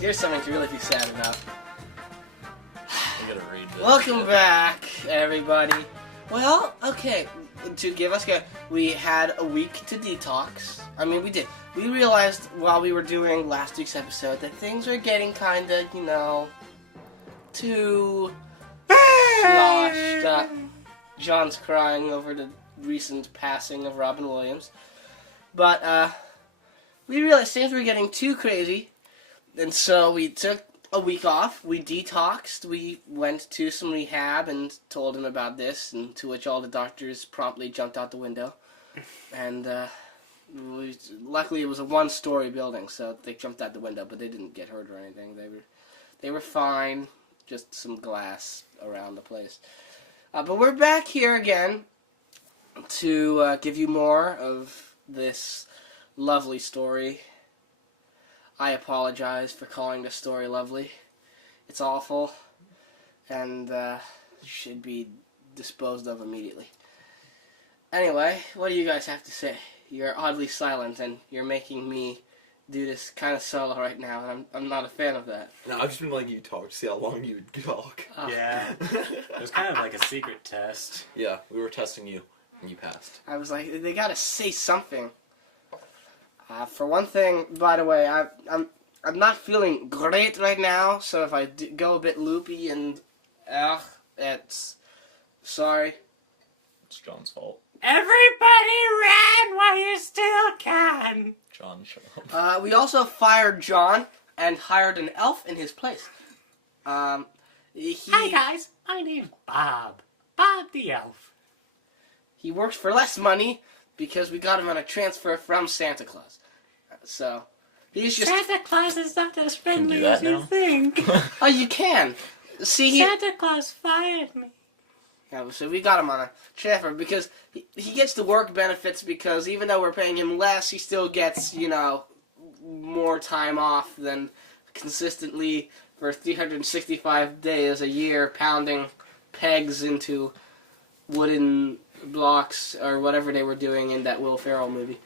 Here's something to really be sad about. I gotta read this. Welcome back, everybody. Well, okay, to give us we had a week to detox. I mean, we did. We realized while we were doing last week's episode that things were getting kind of, too sloshed up. John's crying over the recent passing of Robin Williams. But, we realized things were getting too crazy. And so we took a week off, we detoxed, we went to some rehab and told him about this, and to which all the doctors promptly jumped out the window. And luckily it was a one-story building, so they jumped out the window, but they didn't get hurt or anything. They were fine, just some glass around the place. But we're back here again to give you more of this lovely story. I apologize for calling the story lovely. It's awful, and should be disposed of immediately. Anyway, what do you guys have to say? You're oddly silent, and you're making me do this kind of solo right now, and I'm not a fan of that. No, I've just been letting you talk to see how long you would talk. Oh. Yeah. It was kind of like a secret test. Yeah, we were testing you, and you passed. I was like, they gotta say something. For one thing, by the way, I'm not feeling great right now, so if I go a bit loopy and it's sorry. It's John's fault. Everybody ran while you still can. John, shut up. We also fired John and hired an elf in his place. Hi guys, my name's Bob. Bob the elf. He works for less money because we got him on a transfer from Santa Claus. So, he's just... Santa Claus is not as friendly do that as you now? think. Oh, you can. See, Santa Claus fired me. Yeah, so we got him on a transfer because he gets the work benefits because even though we're paying him less, he still gets, more time off than consistently for 365 days a year pounding pegs into wooden blocks or whatever they were doing in that Will Ferrell movie.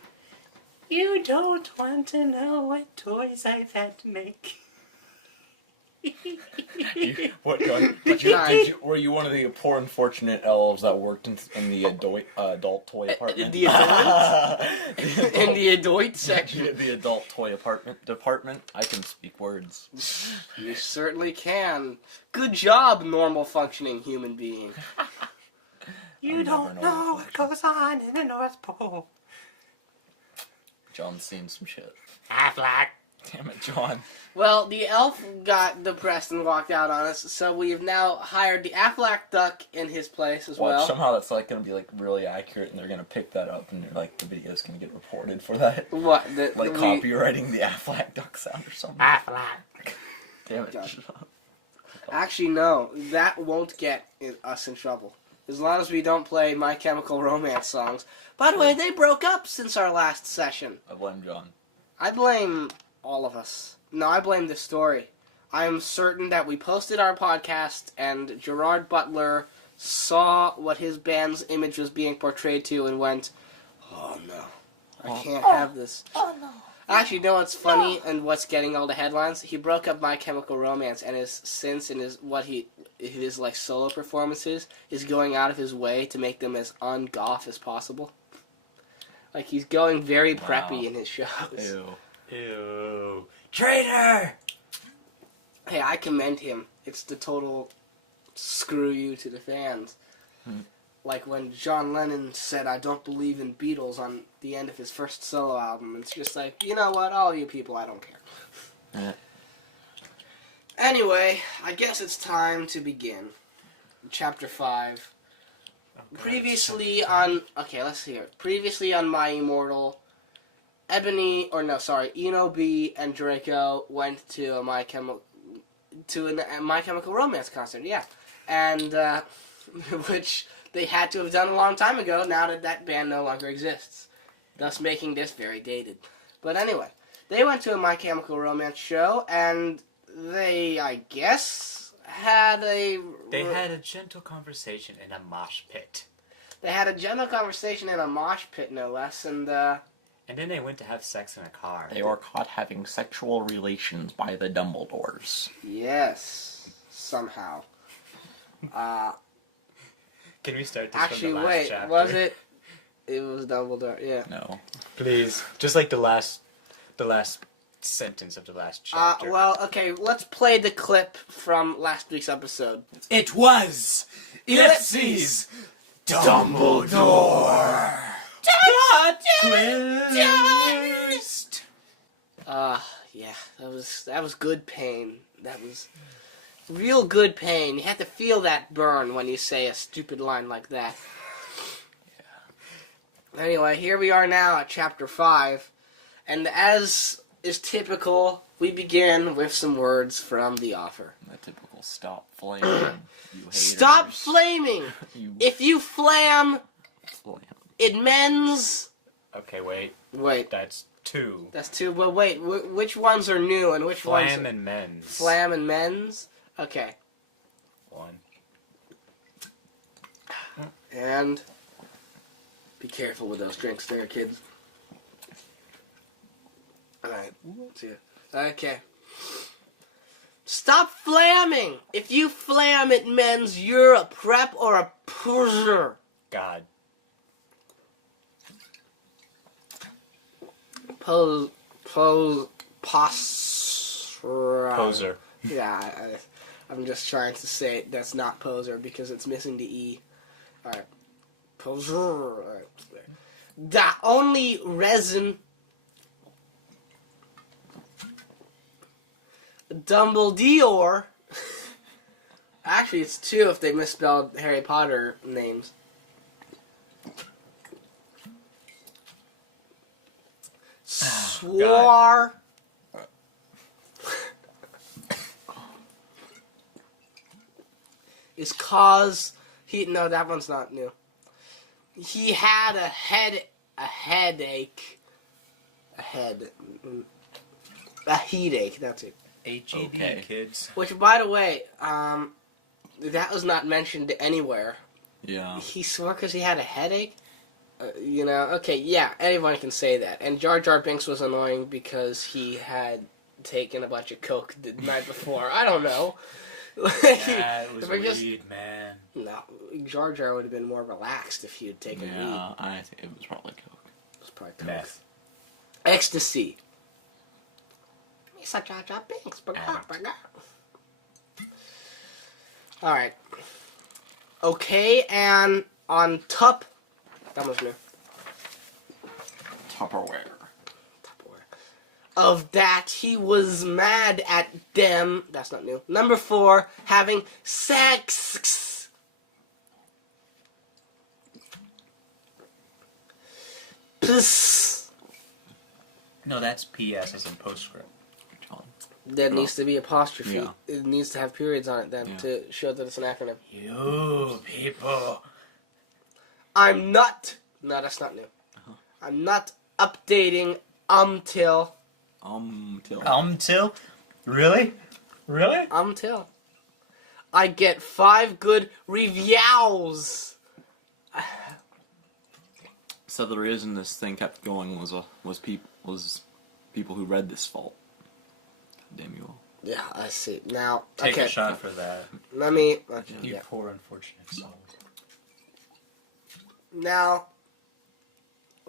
You don't want to know what toys I've had to make. What, John? Were you one of the poor unfortunate elves that worked in the adult toy apartment? The adult? In the adult section. The adult toy department? I can speak words. You certainly can. Good job, normal functioning human being. You don't know what goes on in the North Pole. John's seen some shit. Affleck. Damn it, John. Well, the elf got depressed and walked out on us, so we have now hired the Affleck duck in his place as well. Somehow that's going to be really accurate, and they're going to pick that up, and the video's going to get reported for that. What? Copywriting the Affleck duck sound or something. Affleck. Damn it. Shut up. Actually, no. That won't get us in trouble. As long as we don't play My Chemical Romance songs. By the way, they broke up since our last session. I blame John. I blame all of us. No, I blame the story. I am certain that we posted our podcast and Gerard Butler saw what his band's image was being portrayed to and went, oh no, I can't have this. Oh no. Actually, you know what's funny and what's getting all the headlines? He broke up My Chemical Romance and his solo performances is going out of his way to make them as un-goth as possible. Like, he's going very preppy in his shows. Ew. Ew. Traitor! Hey, I commend him. It's the total screw you to the fans. Like when John Lennon said, I don't believe in Beatles on the end of his first solo album. It's just like, you know what, all you people, I don't care. Anyway, I guess it's time to begin. Chapter 5. Previously on... Okay, let's hear it. Previously on My Immortal, Eno B and Draco went to a My Chemical Romance concert, yeah. And, which they had to have done a long time ago now that that band no longer exists. Thus making this very dated. But anyway, they went to a My Chemical Romance show, and they, I guess, had a... They had a gentle conversation in a mosh pit. They had a gentle conversation in a mosh pit, no less, and then they went to have sex in a car. They were caught having sexual relations by the Dumbledores. Yes, somehow. Can we start this actually, from the last chapter? Was it? It was Dumbledore, yeah. No. Please. Just like the last sentence of the last chapter. Well, okay, let's play the clip from last week's episode. It was Ellipses Dumbledore. Twist. Yeah, that was good pain. That was real good pain. You have to feel that burn when you say a stupid line like that. Yeah. Anyway, here we are now at chapter 5, and as is typical, we begin with some words from the author. The typical stop flaming, you haters. Stop flaming! If you flam, it mends... Okay, wait. Wait. That's 2. That's 2. Well, wait. Which ones are new and which ones... Flam and mens. Flam and mens? Okay. 1. And... be careful with those drinks there, kids. Alright. See ya. Okay. Stop flamming! If you flam, it means you're a prep or a poser. God. Poser. Yeah, I'm just trying to say it. That's not poser because it's missing the E. Alright. Poser. Alright. The only resin Dumbledore. Actually, it's 2 if they misspelled Harry Potter names. Swore. Is cause he... No, that one's not new. He had a headache. A headache. A headache, that's it. H-E-D, Okay. kids. Which, by the way, that was not mentioned anywhere. Yeah. He swore because he had a headache? Okay, yeah, anyone can say that. And Jar Jar Binks was annoying because he had taken a bunch of coke the night before. I don't know. That was weed, man. No, Jar Jar would have been more relaxed if he had taken weed. Yeah, I think it was probably coke. It was probably coke. Meth. Ecstasy. Misa Jar Jar Binks. Alright. Okay, and on top... That was new. Tupperware. Of that, he was mad at them. That's not new. Number 4, having sex. Pss. No, that's P.S. as in postscript. There needs to be apostrophe. Yeah. It needs to have periods on it then to show that it's an acronym. You people. I'm not... No, that's not new. I'm not updating until... Till? Really? Really? Until. I get 5 good reviews. So the reason this thing kept going was people who read this fault. Damn you all. Yeah, I see. Now, Take okay. a shot for that. Let me... Okay, You yeah. poor unfortunate soul. Now,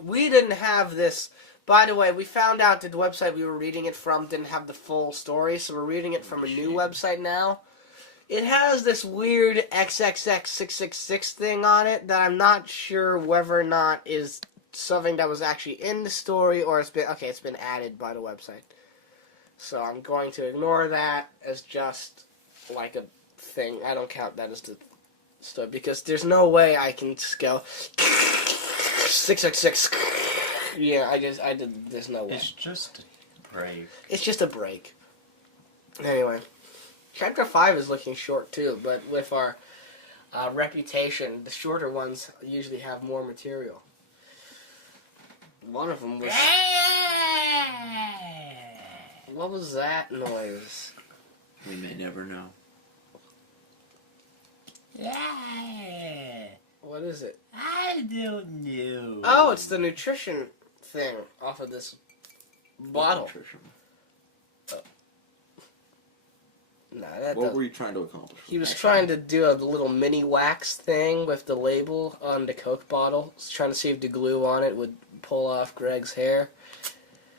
we didn't have this... By the way, we found out that the website we were reading it from didn't have the full story, so we're reading it from a new website now. It has this weird XXX666 thing on it that I'm not sure whether or not is something that was actually in the story or it's been added by the website. So I'm going to ignore that as just like a thing. I don't count that as the story because there's no way I can just go 666 Yeah, there's no way. It's just a break. It's just a break. Anyway, Chapter 5 is looking short too, but with our reputation, the shorter ones usually have more material. One of them was... What was that noise? We may never know. What is it? I don't know. Oh, it's the nutrition thing off of this bottle. Nutrition. No, that What doesn't. were you trying to accomplish? He was trying to do a little mini wax thing with the label on the Coke bottle. He's trying to see if the glue on it would pull off Greg's hair.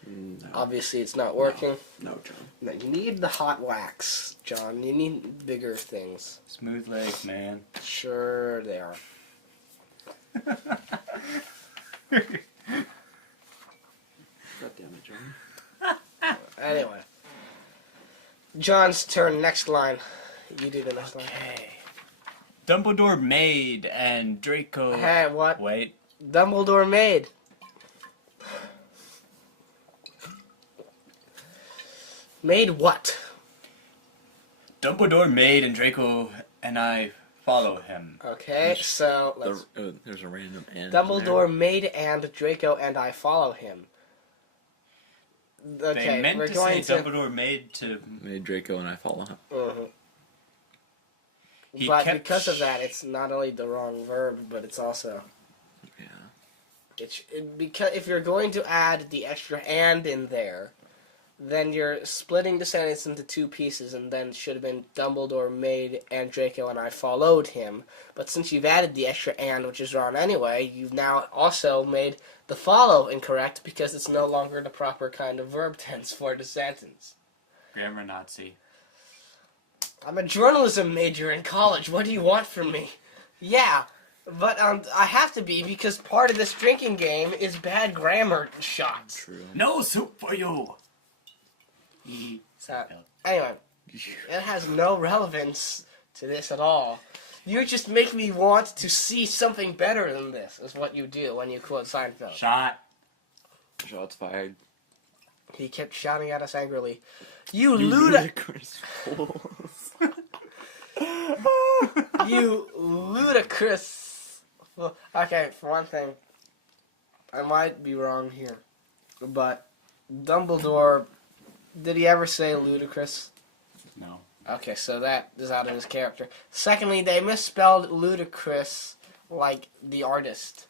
No. Obviously, it's not working. No, John. No, you need the hot wax, John. You need bigger things. Smooth legs, man. Sure, they are. God damn it, John. Anyway. John's turn. Next line. You do the next line. Okay. Dumbledore made and Draco... Hey, what? Wait. Dumbledore made. Made what? Dumbledore made and Draco and I follow him. Okay, so let's... There's a random N. Dumbledore made and Draco and I follow him. Okay, They meant we're to going say to... Dumbledore made to... Made Draco and I follow him. He But kept because of that, it's not only the wrong verb, but it's also... Yeah. Because if you're going to add the extra "and" in there, then you're splitting the sentence into two pieces, and then it should have been Dumbledore made and Draco and I followed him. But since you've added the extra "and," which is wrong anyway, you've now also made the follow incorrect because it's no longer the proper kind of verb tense for the sentence. Grammar Nazi. I'm a journalism major in college. What do you want from me? Yeah, but I have to be because part of this drinking game is bad grammar shots. True. No soup for you! So, anyway, it has no relevance to this at all. You just make me want to see something better than this, is what you do when you quote Seinfeld. Shot. Shots fired. He kept shouting at us angrily. You ludicrous fools. You ludicrous... Okay, for one thing, I might be wrong here, but Dumbledore... Did he ever say ludicrous? No. Okay, so that is out of his character. Secondly, they misspelled ludicrous like the artist.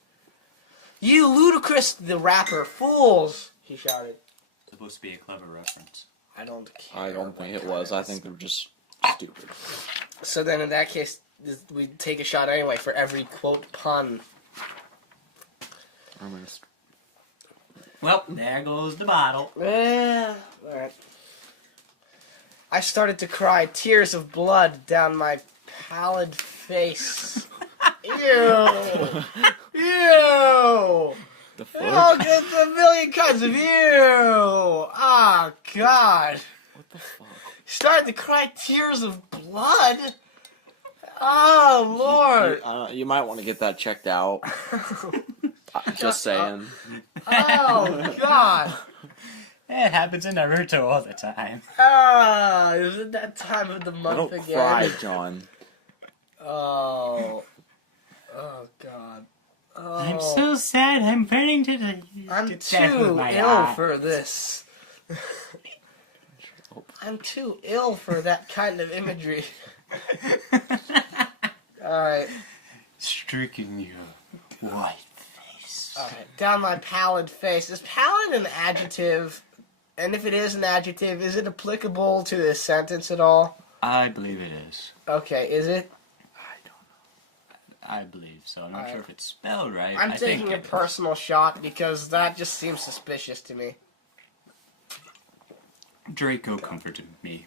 You ludicrous, the rapper, fools! He shouted. Supposed to be a clever reference. I don't care. I don't think it was. I think they're just stupid. So then in that case, we take a shot anyway for every quote pun. I'm gonna Well, there goes the bottle. Yeah, alright. I started to cry tears of blood down my pallid face. Ew! Ew! The fuck? Oh, it's a million kinds of ew! Ah, God! What the fuck? Started to cry tears of blood? Oh, Lord! You might want to get that checked out. Just saying. Oh, God! It happens in Naruto all the time. Ah, is it that time of the month Don't again? cry, John. Oh. Oh, God. Oh. I'm so sad. I'm burning to the I'm to death with too my ill eye. for this. I'm too ill for that kind of imagery. Alright. Streaking your white face. Alright. Down my pallid face. Is pallid an adjective? And if it is an adjective, is it applicable to this sentence at all? I believe it is. Okay, is it? I believe so. I'm not sure if it's spelled right. I'm I taking think a personal shot because that just seems suspicious to me. Draco comforted me.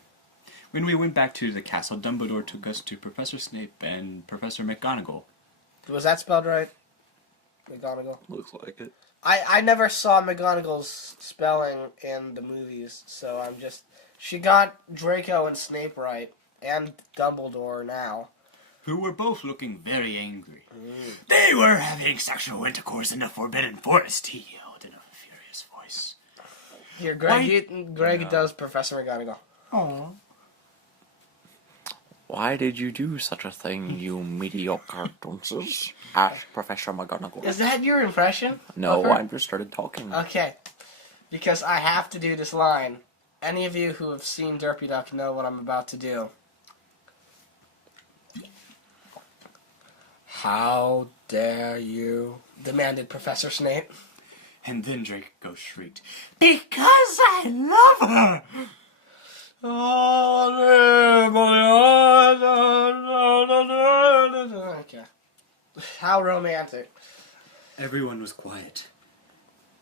When we went back to the castle, Dumbledore took us to Professor Snape and Professor McGonagall. Was that spelled right? McGonagall? Looks like it. I never saw McGonagall's spelling in the movies, so I'm just... She got Draco and Snape right, and Dumbledore now. Who were both looking very angry. They were having sexual intercourse in the Forbidden Forest, he yelled in a Here, Greg does Professor McGonagall. Aww. Why did you do such a thing, you mediocre dunces? Asked Professor McGonagall. Is that your impression? No, of her? I just started talking. Okay. Because I have to do this line. Any of you who have seen Derpy Duck know what I'm about to do. How dare you? Demanded Professor Snape. And then Draco shrieked, "Because I love her!" Okay. How romantic. Everyone was quiet.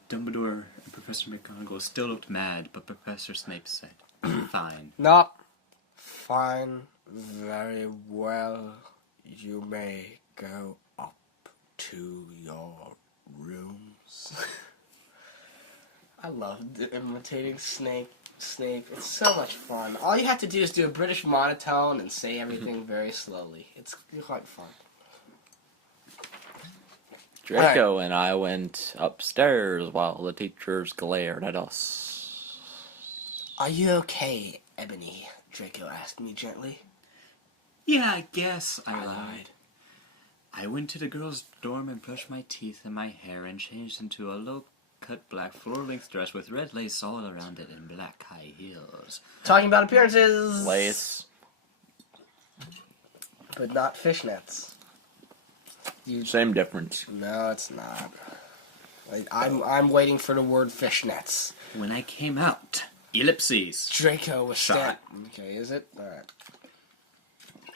Dumbledore and Professor McGonagall still looked mad, but Professor Snape said, "Fine." No. Fine. Very well. You may go up to your rooms. I love imitating Snape. It's so much fun. All you have to do is do a British monotone and say everything very slowly. It's quite fun. Draco and I went upstairs while the teachers glared at us. Are you okay, Ebony? Draco asked me gently. "Yeah, I guess," I lied. I went to the girls' dorm and brushed my teeth and my hair and changed into a low-cut black floor-length dress with red lace all around it and black high heels. Talking about appearances. Lace. But not fishnets. Same difference. No, it's not. I'm waiting for the word fishnets. When I came out, ellipses. Draco was Shot. Okay, is it? Alright.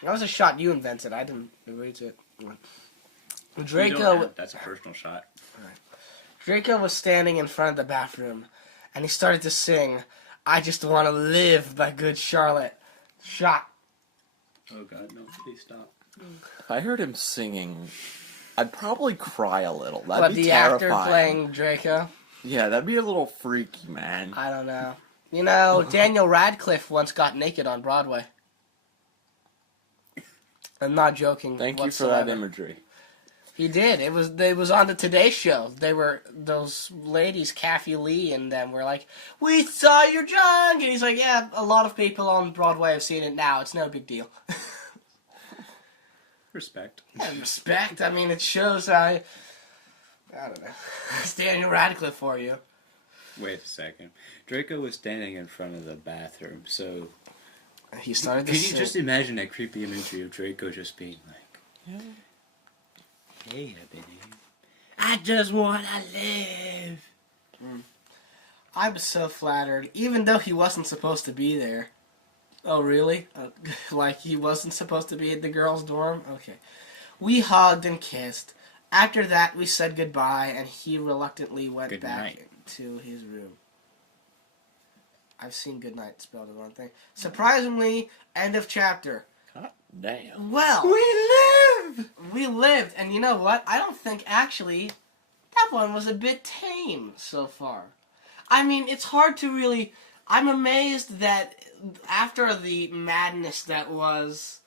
That was a shot you invented. I didn't agree to it. That's a personal shot. Draco was standing in front of the bathroom, and he started to sing, "I Just Want to Live" by Good Charlotte. Shot. Oh God, no! Please stop. If I heard him singing, I'd probably cry a little. That'd But be the terrifying. actor playing Draco? Yeah, that'd be a little freaky, man. I don't know. You know, Daniel Radcliffe once got naked on Broadway. I'm not joking. Thank you for whatsoever. that imagery. He did. It was on the Today Show. They were those ladies, Kathy Lee and them, were like, "We saw your junk," and he's like, "Yeah, a lot of people on Broadway have seen it now. It's no big deal." Respect. Yeah, respect. I mean, it shows I don't know. It's Daniel Radcliffe for you. Wait a second. Draco was standing in front of the bathroom, so He started to can you sing. just imagine that creepy imagery of Draco just being like, "Hey, Ebony, I just want to live." I was so flattered, even though he wasn't supposed to be there. Oh, really? Like, he wasn't supposed to be at the girls' dorm? Okay. We hugged and kissed. After that, we said goodbye, and he reluctantly went Good back night. to his room. I've seen good night spelled the wrong thing. Surprisingly, end of chapter. God damn. Well, we lived, and you know what? I don't think, actually, that one was a bit tame so far. I mean, it's hard to really... I'm amazed that after the madness that was,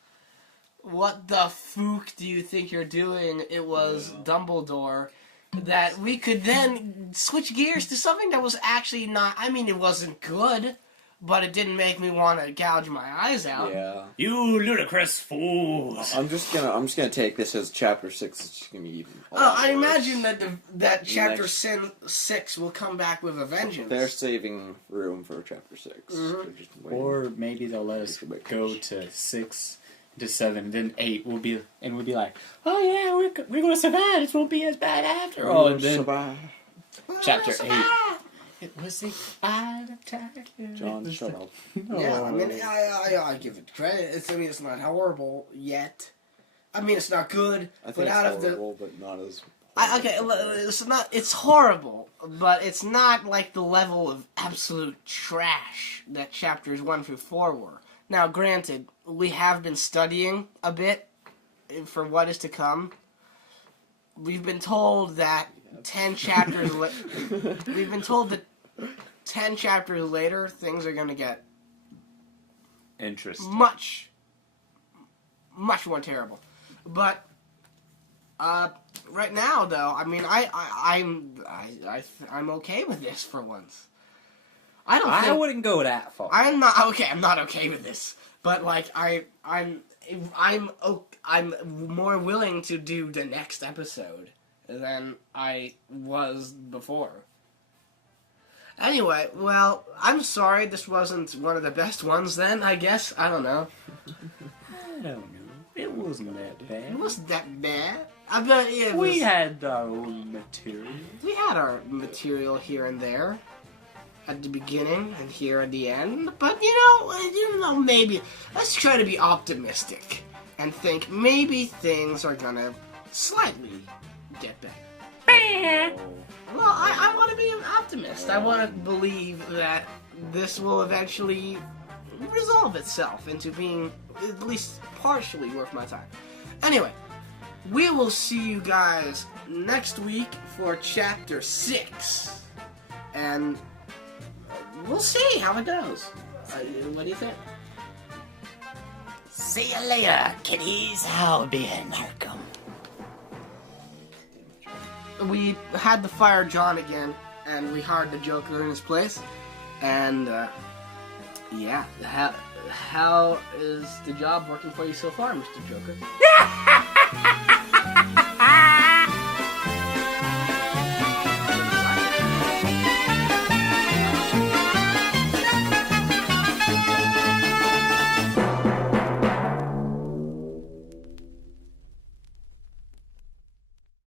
"What the fook do you think you're doing?" It was Dumbledore, that we could then switch gears to something that was actually not... I mean, it wasn't good, but it didn't make me want to gouge my eyes out. Yeah. You ludicrous fools! I'm just gonna take this as chapter 6. It's just gonna be even. I imagine that chapter Next- 6 will come back with a vengeance. They're saving room for chapter 6. Mhm. They're just waiting. Or maybe they'll let us go to 6 to 7, then 8 will be, and we'll be like, "Oh yeah, we're gonna survive. It won't be as bad after all." And then chapter 8. It was the eye of Tiger. John, shut up. Yeah, I mean, I give it credit. It's not horrible yet. I mean, it's not good, I think but it's out of the... horrible, but not as. It's horrible, but it's not like the level of absolute trash that chapters 1 through 4 were. Now, granted, we have been studying a bit for what is to come. We've been told that 10 chapters... we've been told that 10 chapters later, things are going to get Interesting. much more terrible. But right now, though, I mean, I'm okay with this for once. I wouldn't go that far. I'm not okay. I'm not okay with this, but like I'm more willing to do the next episode than I was before. Anyway, well, I'm sorry this wasn't one of the best ones then, I guess. I don't know. I don't know. It wasn't that bad. It wasn't that bad. I bet it was... We had our own material. We had our material here and there. At the beginning and here at the end. But, you know, maybe... Let's try to be optimistic. And think maybe things are gonna slightly get better. Well, I want to be an optimist. I want to believe that this will eventually resolve itself into being at least partially worth my time. Anyway, we will see you guys next week for Chapter 6. And we'll see how it goes. What do you think? See you later, kiddies. I'll be in Markham. We had to fire John again, and we hired the Joker in his place. And, yeah, how is the job working for you so far, Mr. Joker?